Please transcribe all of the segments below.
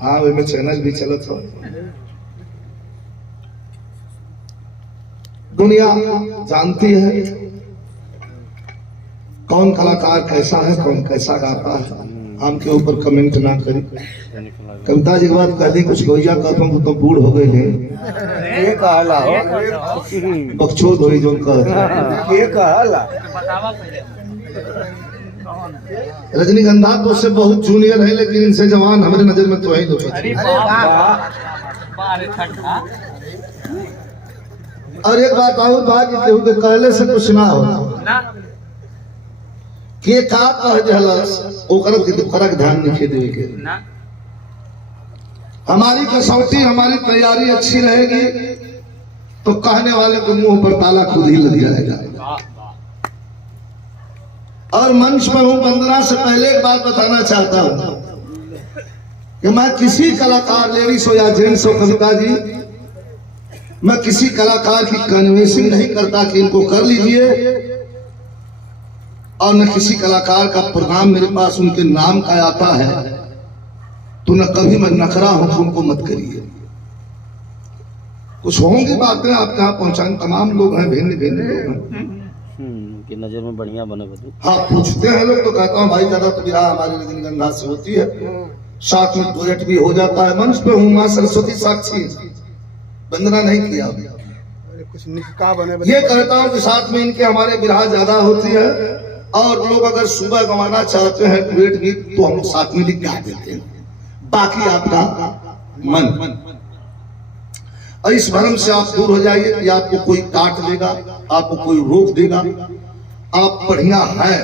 हाँ वे चैनल भी चलत हो। दुनिया जानती है कौन कलाकार कैसा है, कौन कैसा गाता है। हम के ऊपर कमेंट ना करी। कविता जी के बाद कहली कुछ गोइया कहता हूँ तो बूढ़ हो गए हैं, बकचोद हो जो रजनीगंधा तो उससे बहुत जूनियर है, लेकिन इनसे जवान हमारे नजर में तो है ही। और एक बात और बात के कहले से कुछ ना हो के का कह देहलस ओकर के ध्यान नहीं देवे के। हमारी कसौटी हमारी तैयारी अच्छी रहेगी तो कहने वाले को मुंह पर ताला खुद ही लग जाएगा। और मंच पर हूं, वंदना से पहले एक बात बताना चाहता हूं कि मैं किसी कलाकार, लेडीज हो या जेंट्स हो, कविता जी, मैं किसी कलाकार की कन्विंसिंग नहीं करता कि इनको कर लीजिए, और न किसी कलाकार का प्रोग्राम मेरे पास उनके नाम का आता है तो न कभी मैं नखरा हूं कि उनको मत करिए। कुछ होंगी बातें आप यहाँ पहुंचाएं, तमाम लोग हैं, भिन्न भिन्न लोग हैं की नजर में बढ़िया बने बदू। हाँ पूछते हैं लोग तो कहता हूँ भाई ज्यादा तो विराह हमारी रजनीगंधा से होती है, साथ में डुएट भी हो जाता है। मंच पे हूँ, माँ सरस्वती साक्षी, वंदना नहीं किया कुछ निष्का बने ये कहता हूँ कि साथ में इनके हमारे विराह ज्यादा होती है, और लोग अगर सुबह गवाना चाहते हैं डुएट गीत तो हम साथ में भी गा देते हैं। बाकी आपका मन, और इस भ्रम से आप दूर हो जाइए कि आपको कोई काट देगा, आपको कोई रोक देगा। आप बढ़िया है,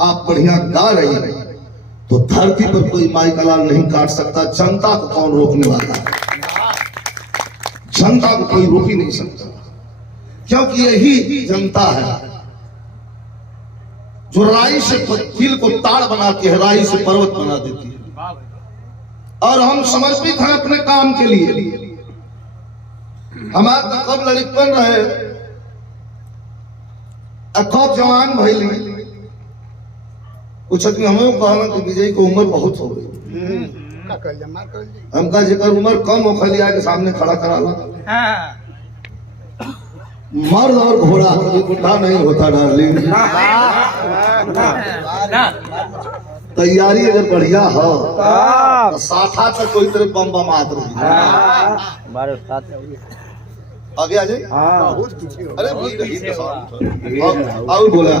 आप बढ़िया गा रही है तो धरती पर कोई माई का लाल नहीं काट सकता। जनता को कौन रोकने वाला है? जनता को कोई रोक ही नहीं सकता, क्योंकि यही जनता है जो राई से दिल को ताड़ बनाती है, राई से पर्वत बना देती है। और हम समर्पित हैं अपने काम के लिए। हमारे कब लड़कपन रहे, कब जवान भैली, कुछ आदमी हमें कहना कि विजय की उम्र बहुत हो गई। हमका जेकर उम्र कम हो खलिया के सामने खड़ा करा ला। मर्द और घोड़ा कभी बुढ़ा नहीं होता डार्लिंग। तैयारी अगर बढ़िया हो तो साथा तक कोई तरह बम बम आत रही। आगे आ जाए। अरे और बोला